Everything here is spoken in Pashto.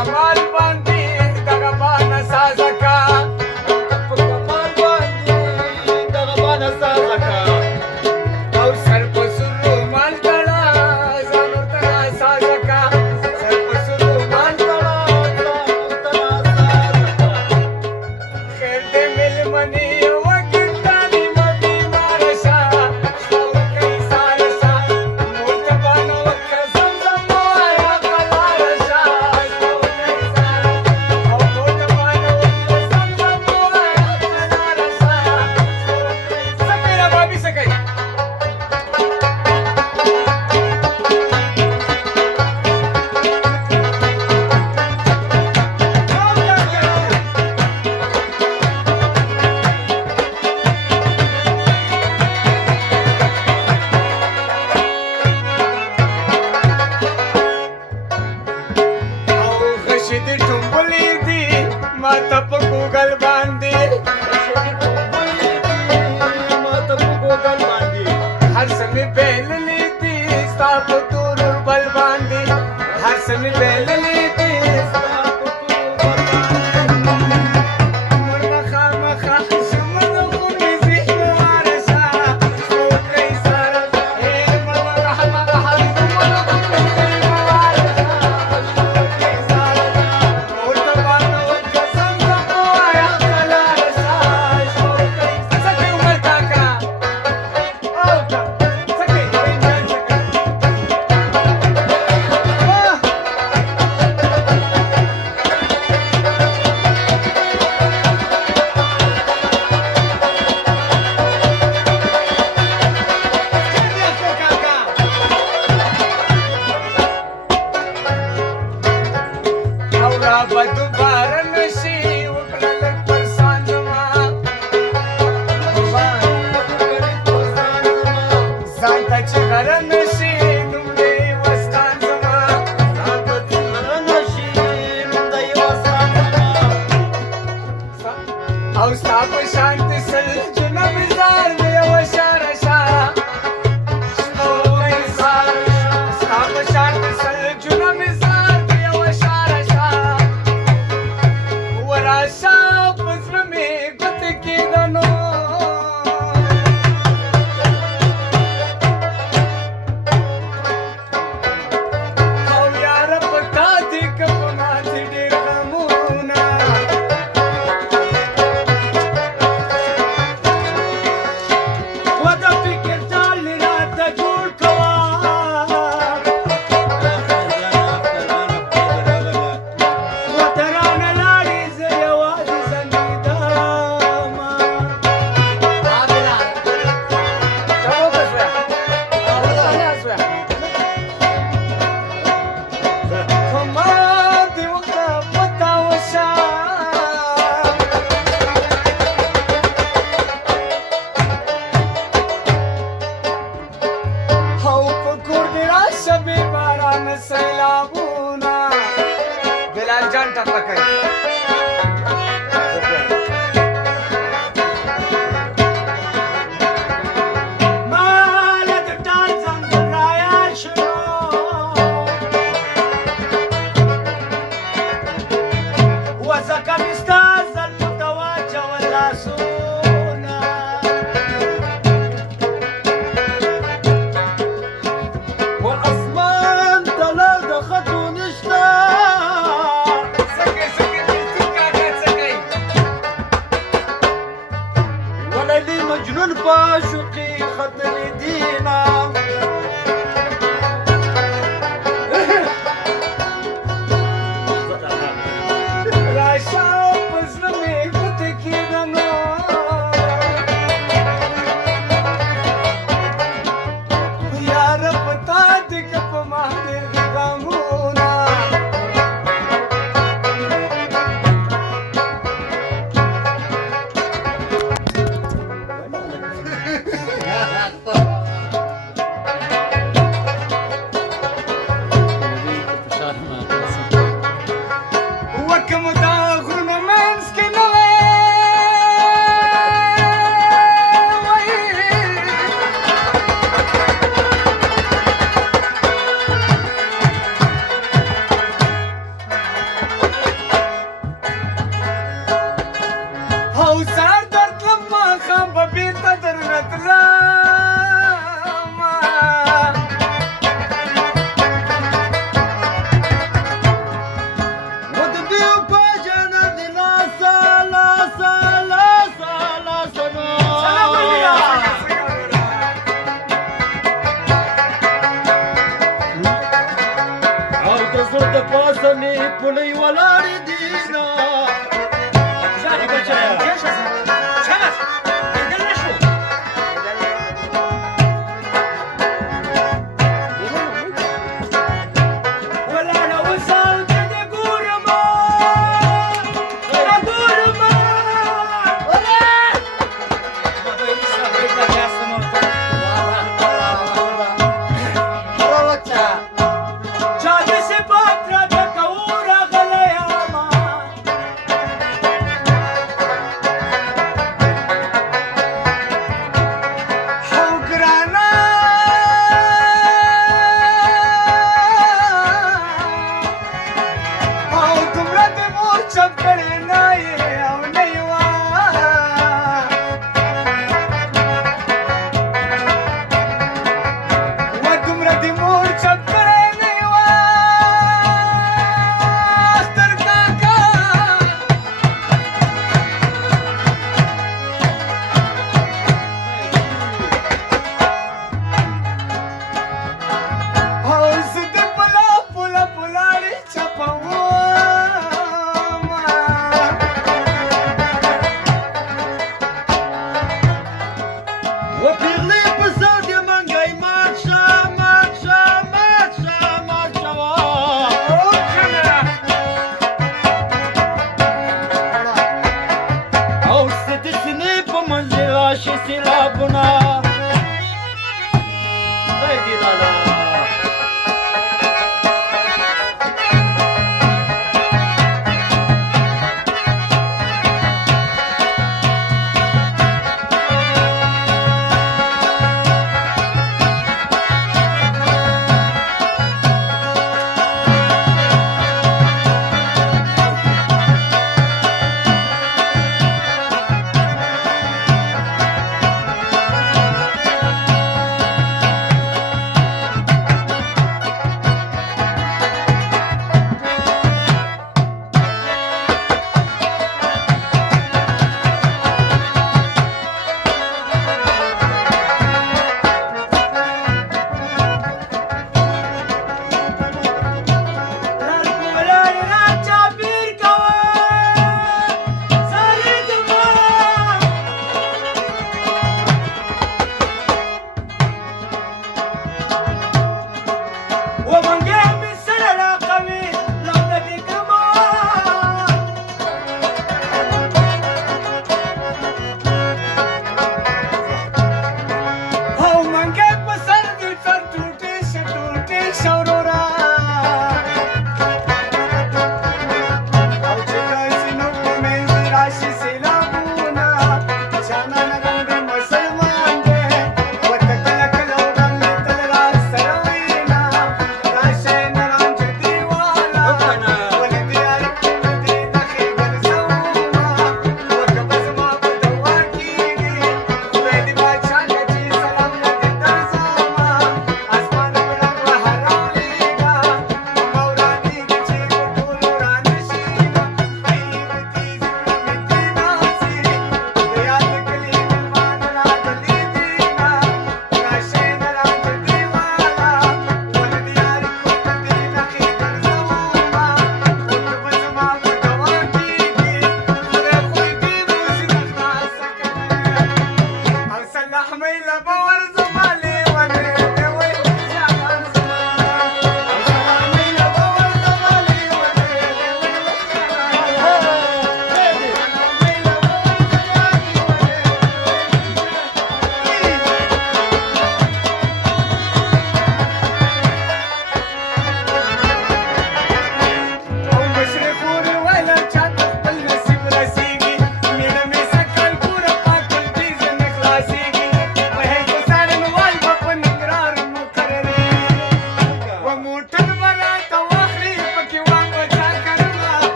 کمال باندې دغه بانه سازه کا په کمال باندې دغه بانه سازه کا او سر په سر رومال تړه ځان ورته ناسازه کا سر په سر رومال تړه ځان ورته ناسازه کا خیر دې مېلمنې وکړ تعلیم بیماره شه شپه وکړئ ساره شه مور ته بانه وکړه زمزم ووایه قلاره شه شپه وکړئ ساره او مور ته بانه وکړه زمزم ووایه قلاره شه څه کوې ربابي څه کوې او غشي دې ټومبلې دي ماته په ګوګل باندې ماته په ګوګل باندې هر څه مې بېللې دي ستا په تور بل باندې هر څه مې بېللې دي ستا په تور بل باندې مړ مخامخه شمن خو مې ذهن وارشه شپه وکړئ ساره مړ مخامخه شمن خو مې ذهن وارشه شپه وکړئ ساره مور ته بانه وکړه زمزم ووایه قلاره شه شپه وکړئ څه کوې عمر کاکا او څه کوې جان څه کوې او را به دوباره نشي وکړه لږ پرسان زما ځان ته چې غره نشي نوم دې وستان زما ځان ته چې غره نشي نوم د یو ستان زما او ستا په شان د سل جنب زار د یو اشاره شه شپه وکړئ ساره ستا په شان د سل جنب زار د یو اشاره شه وراشه په زړه مې ګوتې کېږده نو او یاره په تا دې که په ما دې ډېر غمونه و د فکر ټال راته جوړ کوه و ته رانه لاړې زه یوازې زنګېدمه بلال جان ټپه کوي ماله د ټال ځنګل رایاد شو و ځکه مې ستا زلفو ته واچول لاسونه و اسمان ته لږ د خطو نشته سکه سکه ولاړې دي نه جاري بچایا جاشه چمس بدل نشو ولاړه وصال ته دې ګورم ګورم ما به یې صبر په جاسم چا دې صفات راته کوو راغلی یمه او ګرانا او دومره دې مور چپ کړې